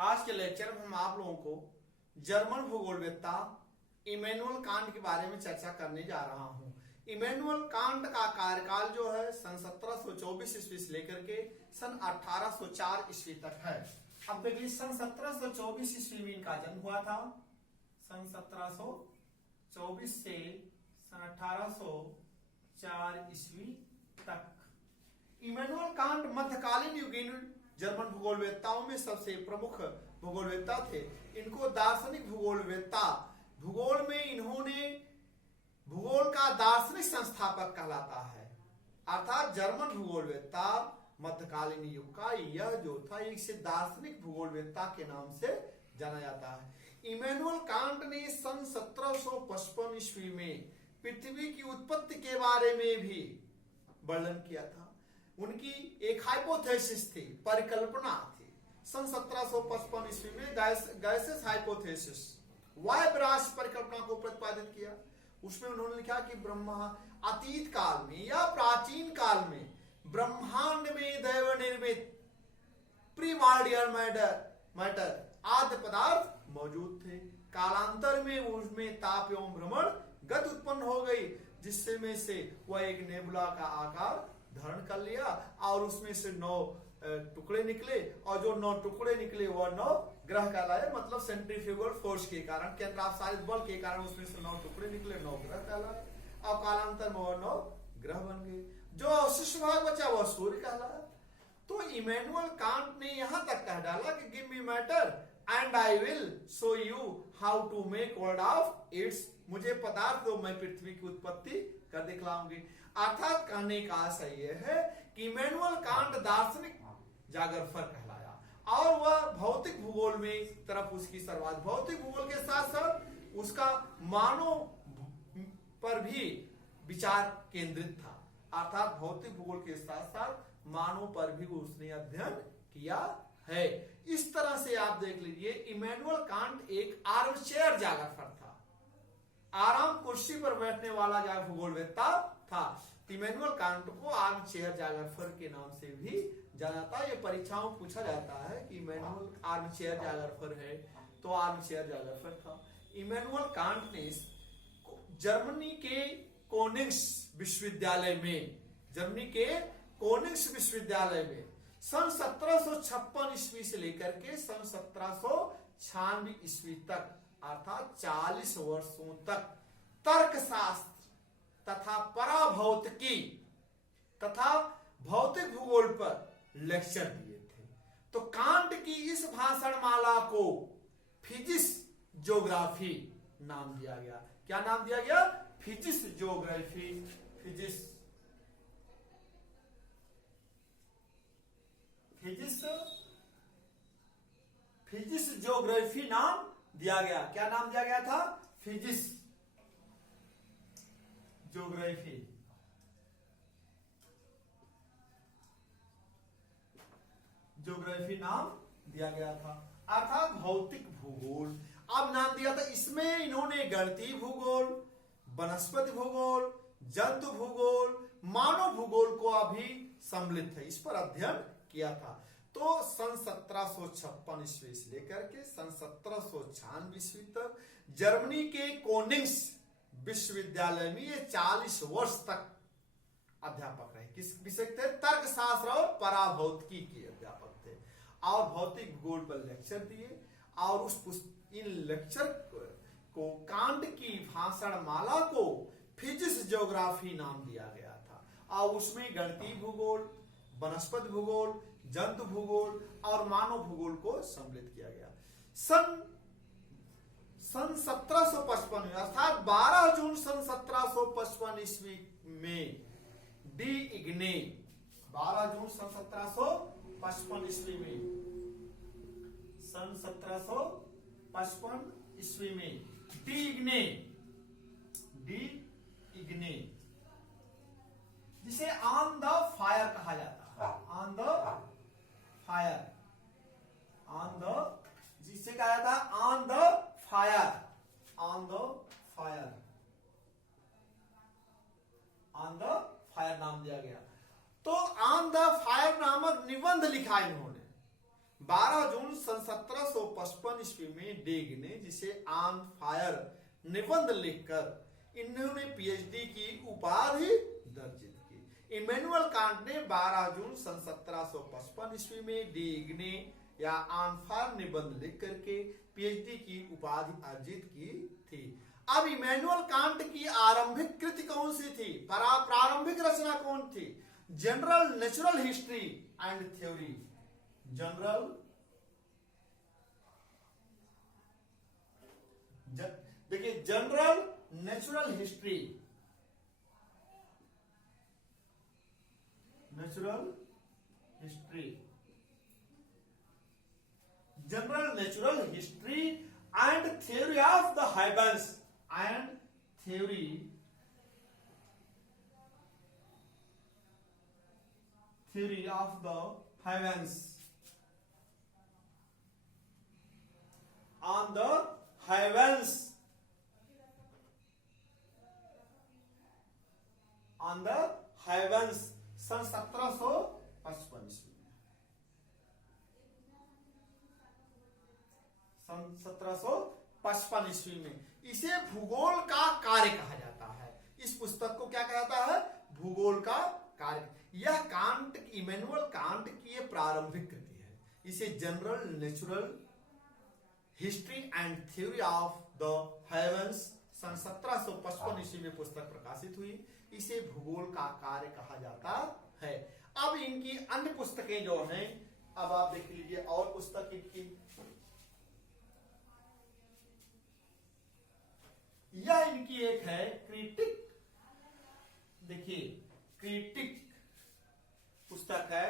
आज के लेक्चर में हम आप लोगों को जर्मन भूगोलवेत्ता इमैनुअल कांट के बारे में चर्चा करने जा रहा हूं। इमैनुअल कांट का कार्यकाल जो है सन 1724 ईस्वी से लेकर के सन 1804 ईस्वी तक है। अब देखिए सन 1724 ईस्वी में इनका जन्म हुआ था। सन 1724 से सन 1804 ईस्वी तक। इमैनुअल कांट मध्यकालीन युगीन जर्मन भूगोलवेत्ताओं में सबसे प्रमुख भूगोलवेत्ता थे। इनको दार्शनिक भूगोलवेत्ता, भूगोल में इन्होंने भूगोल का दार्शनिक संस्थापक कहलाता है। अर्थात जर्मन भूगोलवेत्ता मध्यकालीन युग का यह जो था इसे दार्शनिक भूगोलवेत्ता के नाम से जाना जाता है। इमैनुअल कांट ने सन 1755 ईस्वी में पृथ्वी की उत्पत्ति के बारे में भी वर्णन किया था। उनकी एक हाइपोथेसिस थी, परिकल्पना थी। सन 1755 ईस्वी में गैसेस हाइपोथेसिस, वायब्राश परिकल्पना को प्रतिपादित किया। उसमें उन्होंने लिखा कि ब्रह्मा अतीत काल में या प्राचीन काल में ब्रह्मांड में दैव निर्मित प्रीमार्डियल मैटर आदि पदार्थ मौजूद थे। कालांतर में उसमें ताप एवं भ्रमण गति उत्पन्न हो गई, जिससे में से वह एक नेबुला का आकार धारण कर लिया और उसमें से 9 टुकड़े निकले और जो 9 टुकड़े निकले वह 9 ग्रह कहलाए। मतलब सेंट्रीफ्यूगल फोर्स के कारण, केंद्रापसारित बल के कारण उसमें से 9 टुकड़े निकले, 9 ग्रह कहलाए। और कालांतर में वह 9 ग्रह बन गए। जो अवशिष्ट भाग बचा वह सूर्य कहलाया। तो इमैनुअल कांट ने यहां तक कह डाला कि give me matter and I will show you how to make world of its. मुझे पदार्थ दो, मैं पृथ्वी की उत्पत्ति कर दिखलाऊंगी। अर्थात कहने का आशय यह है कि इमैनुअल कांट दार्शनिक जागरफर कहलाया और वह भौतिक भूगोल में तरफ उसकी शुरुआत, भौतिक भूगोल के साथ साथ उसका मानव पर भी विचार केंद्रित था। अर्थात भौतिक भूगोल के साथ साथ मानव पर भी उसने अध्ययन किया है। इस तरह से आप देख लीजिए इमैनुअल कांट एक आर्मचेयर जागरफर था, आराम कुर्सी पर बैठने वाला भूगोलवेत्ता था। इमैनुअल कांट को आर्मचेयर जागरफर के नाम से भी जाना जाता है। ये परीक्षाओं में पूछा जाता है कि इमैनुअल आर्मचेयर जागरफर है, तो आर्मचेयर जागरफर था। इमैनुअल कांट ने जर्मनी के कोनिग्स विश्वविद्यालय में, जर्मनी के कोनिग्स विश्वविद्यालय में सन 1756 ईस्वी से लेकर के सन 1796 ईस्वी तक, अर्थात 40 वर्षों तक तर्कशास्त्र तथा पराभौतिकी तथा भौतिक भूगोल पर लेक्चर दिए थे। तो कांट की इस भाषण माला को फिजिक्स ज्योग्राफी नाम दिया गया। क्या नाम दिया गया? Physics geography. फिजिक्स ज्योग्राफी नाम दिया गया। क्या नाम दिया गया था? Physics geography. ज्योग्राफी नाम दिया गया था, अर्थात भौतिक भूगोल। अब नाम दिया था, इसमें इन्होंने गणितीय भूगोल, वनस्पति भूगोल, जंतु भूगोल, मानव भूगोल को अभी सम्मिलित है, इस पर अध्ययन किया था। तो सन 1756 ईस्वी से लेकर के सन 1796 ईस्वी तक जर्मनी के कोनिग्स विश्वविद्यालय में ये 40 वर्ष तक अध्यापक रहे। किस विषय थे? तर्कशास्त्र और पराभौतिकी के अध्यापक थे और भौतिक भूगोल पर लेक्चर दिए। और इन लेक्चर को कांट की भाषण माला को फिजिक्स ज्योग्राफी नाम दिया गया था और उसमें गणितीय भूगोल, वनस्पति भूगोल, जंतु भूगोल और मानव भूगोल को सम्मिलित किया गया। सन 1755 अर्थात 12 जून सन 1755 ईस्वी में डी इग्ने, 12 जून सन 1755 ईस्वी में, सन 1755 ईस्वी में डी इग्ने जिसे ऑन द फायर कहा जाता है, ऑन द जिसे कहा जाता है ऑन द फायर नाम दिया गया। तो ऑन द फायर नामक निबंध लिखा इन्होंने 12 जून सन 1755 ईस्वी में डेग ने, जिसे ऑन फायर निबंध लिखकर इन्होंने पीएचडी की उपाधि दर्जित की। इमैनुअल कांट ने 12 जून सन 1755 ईस्वी में डेग ने या ऑन फायर निबंध लिख करके पीएचडी की उपाधि अर्जित की थी। अब इमैनुअल कांट की आरंभिक कृति कौन सी थी? प्रारंभिक रचना कौन थी? General natural history and theory. देखिए, general natural history, general natural history and theory of the heavens and theory of the heavens, on the heavens, on the heavens सन 1755 ईस्वी में, सन 1755 ईस्वी में। इसे भूगोल का कार्य कहा जाता है। इस पुस्तक को क्या कहा जाता है? भूगोल का कार्य। यह कांट, इमैनुअल कांट की यह प्रारंभिक कृति है। इसे general natural history and theory of the heavens सन 1755 ईस्वी में पुस्तक प्रकाशित हुई। इसे भूगोल का कार्य कहा जाता है। अब इनकी अन्य पुस्तकें जो हैं, अब आप देख लीजिए और पुस्तक इनकी, यह इनकी एक है क्रिटिक। देखिए, क्रिटिक पुस्तक है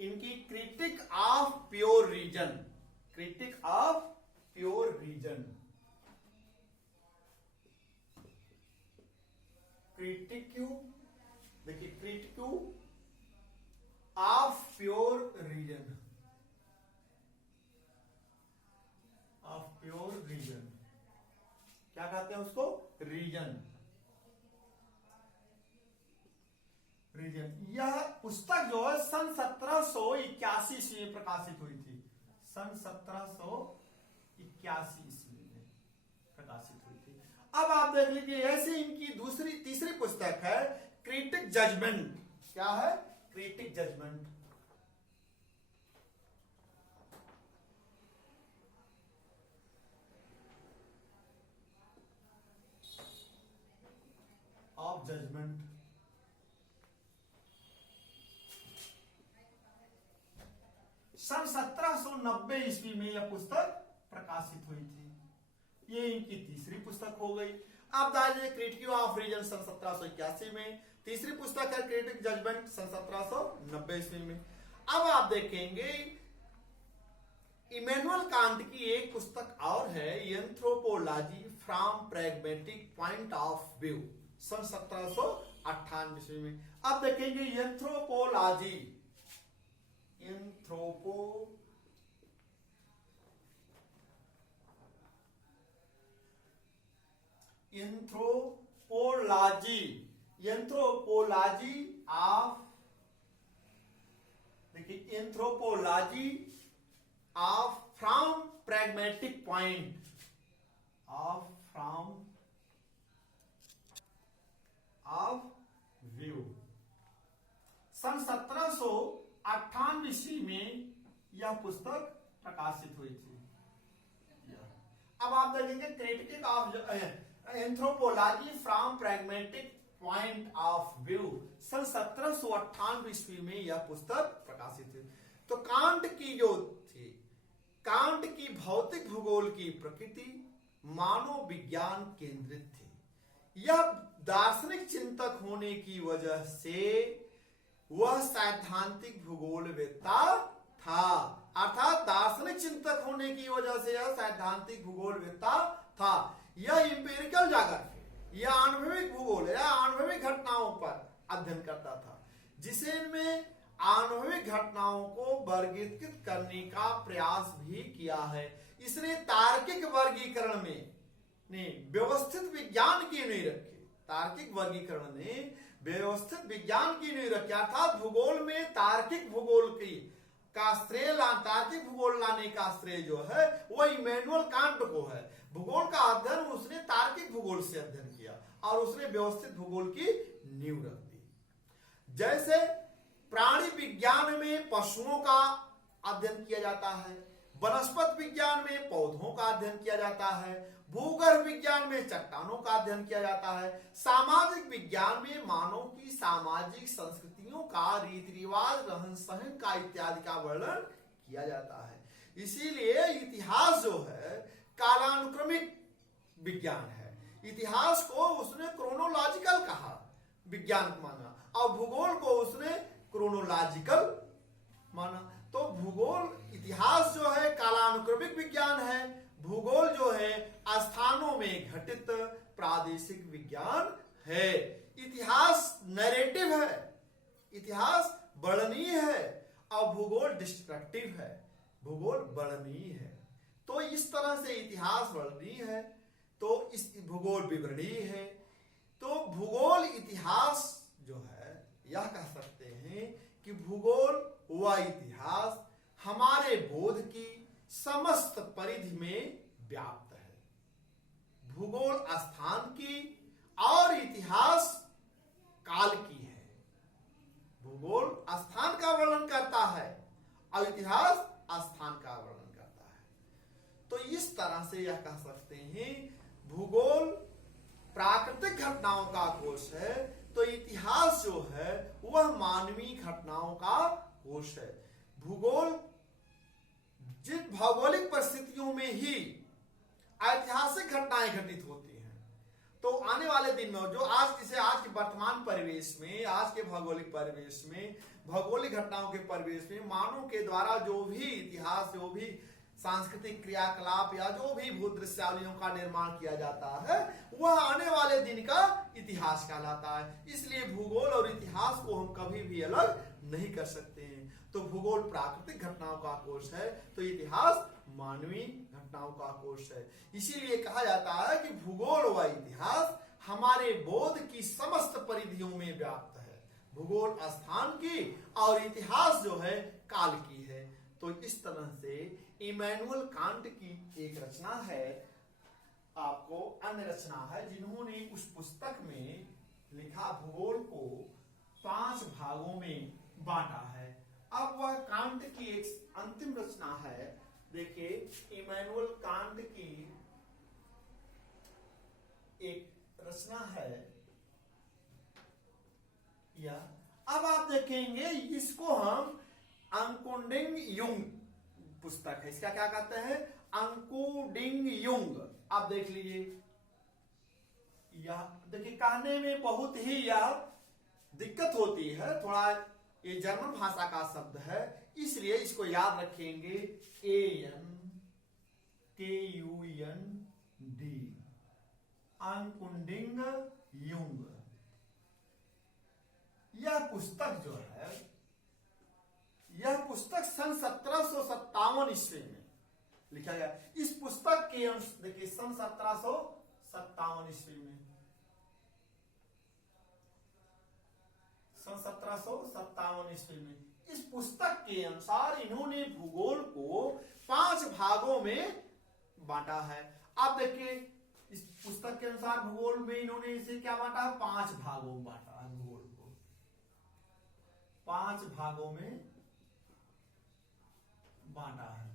इनकी, critic of pure reason, critic of pure reason, critique. देखिए, critique of pure reason, of pure reason, क्या कहते हैं उसको? रीजन। यह पुस्तक जो है सन 1781 ईस्वी में प्रकाशित हुई थी। सन 1781 ईस्वी में प्रकाशित हुई थी। अब आप देख लीजिए, ऐसे इनकी तीसरी पुस्तक है क्रिटिक जजमेंट। क्या है? Critic judgement. Of judgement. सन 1790 ईस्वी में यह पुस्तक प्रकाशित हुई थी। ये इनकी तीसरी पुस्तक हो गई। अब दाइए क्रिटिक ऑफ रीजन सन 1781 में, तीसरी पुस्तक है क्रिटिक जजमेंट सन 1790 ईस्वी में। अब आप देखेंगे इमैनुअल कांट की एक पुस्तक और है, anthropology from pragmatic point of view सन 1798 ईस्वी में। अब देखेंगे एंथ्रोपोलॉजी, एंथ्रोपोलॉजी ऑफ, देखिए, anthropology of from pragmatic point of view सन 1798 ईस्वी में यह पुस्तक प्रकाशित हुई थी। अब आप देखेंगे critic of anthropology from pragmatic point of view सन 1798 ईस्वी में यह पुस्तक प्रकाशित हुई। तो कांट की जो थी, कांट की भौतिक भूगोल की प्रकृति मानव विज्ञान केंद्रित थी। यह दार्शनिक चिंतक होने की वजह से वह सैद्धांतिक भूगोलवेत्ता था। अर्थात दार्शनिक चिंतक होने की वजह से यह सैद्धांतिक भूगोलवेत्ता था। यह इंपेरिकल जाकर यह आणविक भूगोल या आणविक घटनाओं पर अध्ययन करता था, जिसे इनमें आणविक घटनाओं को वर्गीकृत करने का प्रयास भी किया है। इसने तार्किक वर्गीकरण में व्यवस्थित विज्ञान की नींव रखी। तार्किक वर्गीकरण ने व्यवस्थित विज्ञान की नींव रखी, अर्थात भूगोल में तार्किक भूगोल की का श्रेय, तार्किक भूगोल लाने का श्रेय जो है वो इमैनुअल कांट को है। भूगोल का अध्ययन उसने तार्किक भूगोल से अध्ययन किया और उसने व्यवस्थित भूगोल की नींव रख दी। जैसे प्राणी विज्ञान में पशुओं का अध्ययन किया जाता है, वनस्पति विज्ञान में पौधों का अध्ययन किया जाता है, भूगर्भ विज्ञान में चट्टानों का अध्ययन किया जाता है, सामाजिक विज्ञान में मानव की सामाजिक संस्कृतियों का, रीति रिवाज, रहन सहन का इत्यादि का वर्णन किया जाता है। इसीलिए इतिहास जो है कालानुक्रमिक विज्ञान है। इतिहास को उसने क्रोनोलॉजिकल कहा, विज्ञान माना, और भूगोल को उसने क्रोनोलॉजिकल माना। तो भूगोल, इतिहास जो है कालानुक्रमिक विज्ञान है, भूगोल जो है स्थानों में घटित प्रादेशिक विज्ञान है। इतिहास नैरेटिव है, इतिहास वर्णनीय है, और भूगोल डिस्ट्रक्टिव है, भूगोल वर्णनीय है। तो इस तरह से इतिहास वर्णनीय है तो इस भूगोल विवरणीय है। तो भूगोल इतिहास जो है, यह कह सकते हैं कि भूगोल व इतिहास हमारे बोध की समस्त परिधि में व्याप्त है। भूगोल स्थान की और इतिहास काल की है। भूगोल स्थान का वर्णन करता है और इतिहास स्थान का वर्णन करता है। तो इस तरह से यह कह सकते हैं भूगोल प्राकृतिक घटनाओं का कोश है, तो इतिहास जो है वह मानवीय घटनाओं का कोश है। भूगोल जिन भौगोलिक परिस्थितियों में ही ऐतिहासिक घटनाएं घटित होती हैं, तो आने वाले दिन में जो आज के वर्तमान परिवेश में, आज के भौगोलिक परिवेश में, भौगोलिक घटनाओं के परिवेश में मानव के द्वारा जो भी इतिहास, जो भी सांस्कृतिक क्रियाकलाप या जो भी भू दृश्यावलियों का निर्माण किया जाता है, वह आने वाले दिन का इतिहास कहलाता है। इसलिए भूगोल और इतिहास को हम कभी भी अलग नहीं कर सकते हैं। तो भूगोल प्राकृतिक घटनाओं का कोश है, तो इतिहास मानवीय घटनाओं का कोश है। इसीलिए कहा जाता है कि भूगोल व इतिहास हमारे बोध की समस्त परिधियों में व्याप्त है। भूगोल स्थान की और इतिहास जो है काल की है। तो इस तरह से इमैनुअल कांट की एक रचना है, आपको अन्य रचना है, जिन्होंने उस पुस्तक में लिखा भूगोल को 5 भागों में बांटा है। अब वह कांट की एक अंतिम रचना है। देखिए, इमैनुअल कांट की एक रचना है यह। अब आप देखेंगे, इसको हम अंकुडिंग युंग पुस्तक है, इसका क्या कहते हैं, अंकुडिंग युंग। आप देख लीजिए, यह देखिए कहने में बहुत ही यह दिक्कत होती है, थोड़ा ये जर्मन भाषा का शब्द है, इसलिए इसको याद रखेंगे, ANKUND, अंकुडिंग युंग। यह पुस्तक जो है, यह पुस्तक सन 1757 ईस्वी में लिखा गया। इस पुस्तक के अंश देखिए, सन 1757 ईस्वी में, सन 1757 ईस्वी में इस पुस्तक के अनुसार इन्होंने भूगोल को 5 भागों में बांटा है। आप देखिए, इस पुस्तक के अनुसार भूगोल में इन्होंने इसे क्या बांटा है, 5 भागों में बांटा है। भूगोल को 5 भागों में बांटा है।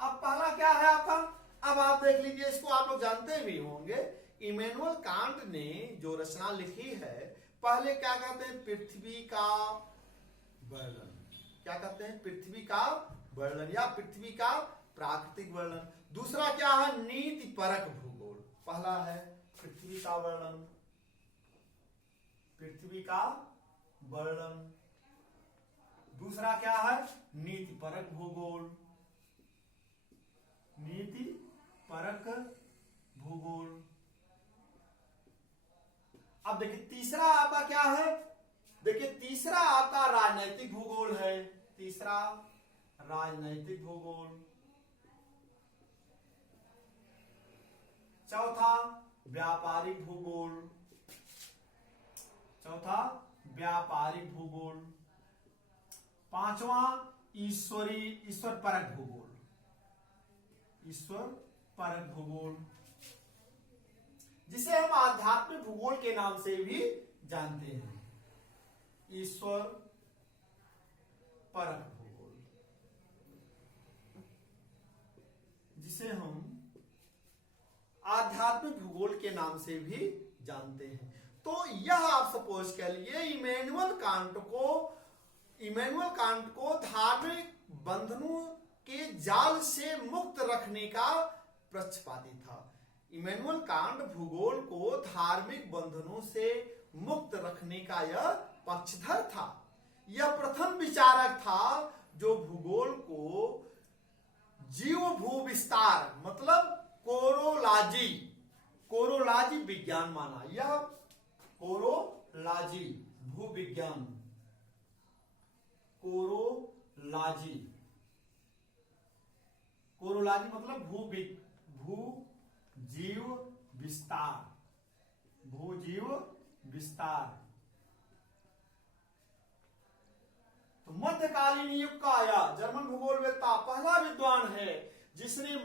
अब पहला क्या है आपका, अब आप देख लीजिए, इसको आप लोग जानते भी होंगे। इमैनुअल कांट ने जो रचना लिखी है, पहले क्या कहते हैं, पृथ्वी का वर्णन। क्या कहते हैं, पृथ्वी का वर्णन या पृथ्वी का प्राकृतिक वर्णन। दूसरा क्या है, नीति परक भूगोल। पहला है पृथ्वी का वर्णन, पृथ्वी का वर्णन। दूसरा क्या है, नीति परक भूगोल, नीति परक भूगोल। अब देखिए, तीसरा आपका क्या है, देखिए तीसरा आपका राजनैतिक भूगोल है। तीसरा राजनैतिक भूगोल। चौथा व्यापारिक भूगोल, चौथा व्यापारिक भूगोल। पांचवा ईश्वर परक भूगोल, ईश्वर परक भूगोल, जिसे हम आध्यात्मिक भूगोल के नाम से भी जानते हैं, ईश्वर परक भूगोल, जिसे हम आध्यात्मिक भूगोल के नाम से भी जानते हैं। तो यह आप सपोज कर लिए इमैनुअल कांट को धार्मिक बंधनों के जाल से मुक्त रखने का पक्षपाती था। इमैनुअल कांट भूगोल को धार्मिक बंधनों से मुक्त रखने का यह पक्षधर था। यह प्रथम विचारक था जो भूगोल को जीव भू विस्तार मतलब कोरोलॉजी विज्ञान माना। यह कोरोलॉजी भूविज्ञान, कोरोलॉजी मतलब भूजीव विस्तार। तो मध्यकालीन युग का आया जर्मन भूगोलवेत्ता पहला विद्वान है जिसने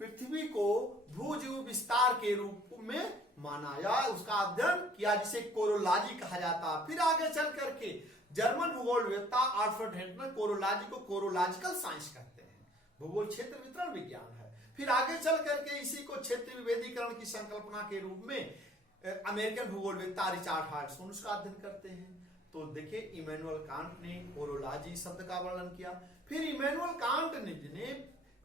पृथ्वी को भूजीव विस्तार के रूप में माना या उसका अध्ययन किया, जिसे कोरोलॉजी कहा जाता। फिर आगे चल करके जर्मन भूगोलवेत्ता आल्फ्रेड हेंटनर कोरोलॉजी को कोरोलॉजिकल साइंस कहते हैं, भूगोल क्षेत्र वितरण विज्ञान है। फिर आगे चल करके इसी को क्षेत्र विभेदीकरण की संकल्पना के रूप में अमेरिकन भूगोलवेत्ता रिचर्ड हार्टसन उसका अध्ययन करते हैं। तो देखिए इमैनुअल कांट ने कोरोलॉजी शब्द का वर्णन किया। फिर इमैनुअल कांट ने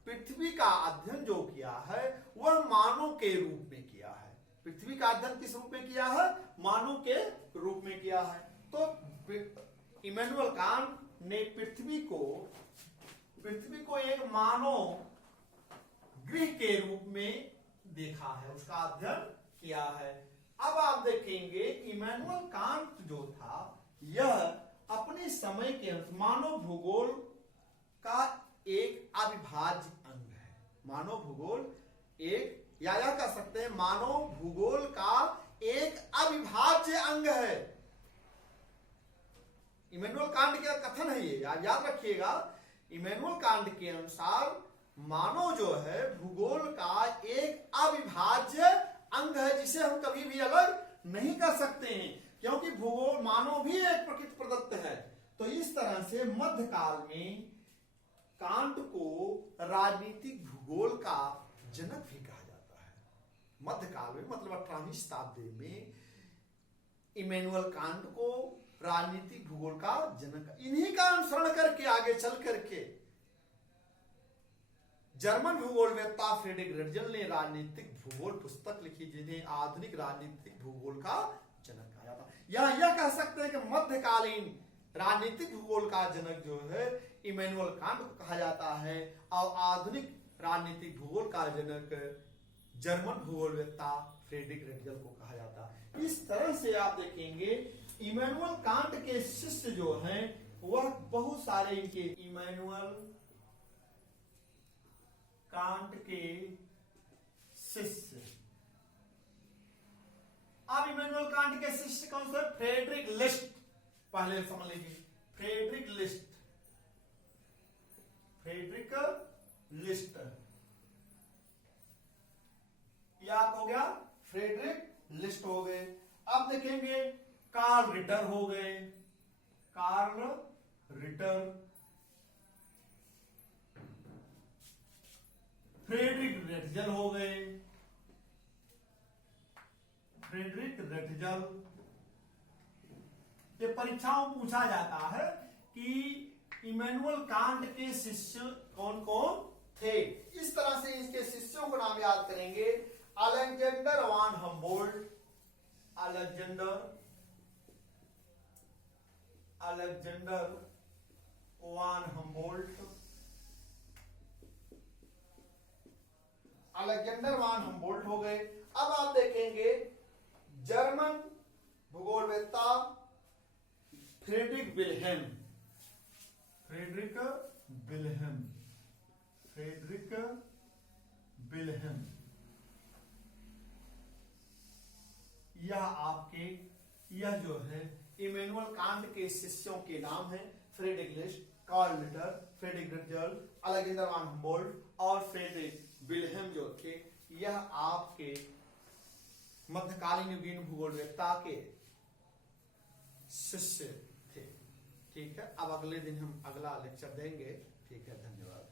पृथ्वी का अध्ययन जो किया है वह मानव के रूप में किया है। पृथ्वी का अध्ययन किस रूप में किया है? मानव के रूप में किया है। तो इमैनुअल कांट ने पृथ्वी को एक मानव गृह के रूप में देखा है, उसका अध्ययन किया है। अब आप देखेंगे इमैनुअल कांट जो था यह अपने समय के मानव भूगोल का एक अविभाज्य अंग है। मानव भूगोल एक या कह सकते हैं मानव भूगोल का एक अविभाज्य अंग है। इमैनुअल कांट का कथन है ये, आप याद रखिएगा। इमैनुअल कांट के अनुसार मानव जो है भूगोल का एक अविभाज्य अंग है जिसे हम कभी भी अलग नहीं कर सकते हैं, क्योंकि भूगोल मानव भी एक प्रकृति प्रदत्त है। तो इस तरह से मध्यकाल में कांट को राजनीतिक भूगोल का जनक भी कहा जाता है। मध्यकाल में मतलब 18वीं शताब्दी में इमैनुअल कांट को राजनीतिक भूगोल का जनक, इन्हीं का अनुसरण करके आगे चल करके जर्मन भूगोलवेत्ता फ्रेडरिक रेटजल ने राजनीतिक भूगोल पुस्तक लिखी जिन्हें आधुनिक राजनीतिक भूगोल का जनक कहा जाता है। यह कह सकते हैं कि मध्यकालीन राजनीतिक भूगोल का जनक जो है इमैनुअल कांट को कहा जाता है और आधुनिक राजनीतिक भूगोल का जनक जर्मन भूगोलवेत्ता फ्रेडरिक रेटजल को कहा जाता है। इस तरह से आप देखेंगे इमैनुअल कांट के शिष्य जो हैं वह बहुत सारे इनके इमैनुअल कांट के शिष्य। अब इमैनुअल कांट के शिष्य कौन से? फ्रेडरिक लिस्ट, पहले समझ लीजिए फ्रेडरिक लिस्ट याद हो गया, फ्रेडरिक लिस्ट हो गए। अब देखेंगे कार्ल रिटर हो गए, कार्ल रिटर, फ्रेडरिक रेटजल हो गए, फ्रेडरिक रेटजल। ये परीक्षाओं में पूछा जाता है कि इमैनुअल कांट के शिष्य कौन कौन थे। इस तरह से इसके शिष्यों को नाम याद करेंगे। Alexander von Humboldt, Alexander von Humboldt, Alexander von Humboldt हो गए। अब आप देखेंगे जर्मन भूगोलवेत्ता फ्रेडरिक विल्हेम, यह जो है इमैनुअल कांट के शिष्यों के नाम है। फ्रेडरिक लिस्ट, कार्ल मीटर, फ्रेडरिक ड्रिजल, अलेक्जेंडर वान हम्बोल्ट और फ्रेडरिक विल्हेम जो थे, यह आपके मध्यकालीन युगीन भूगोलवेत्ता के शिष्य थे। ठीक है, अब अगले दिन हम अगला लेक्चर देंगे। ठीक है, धन्यवाद।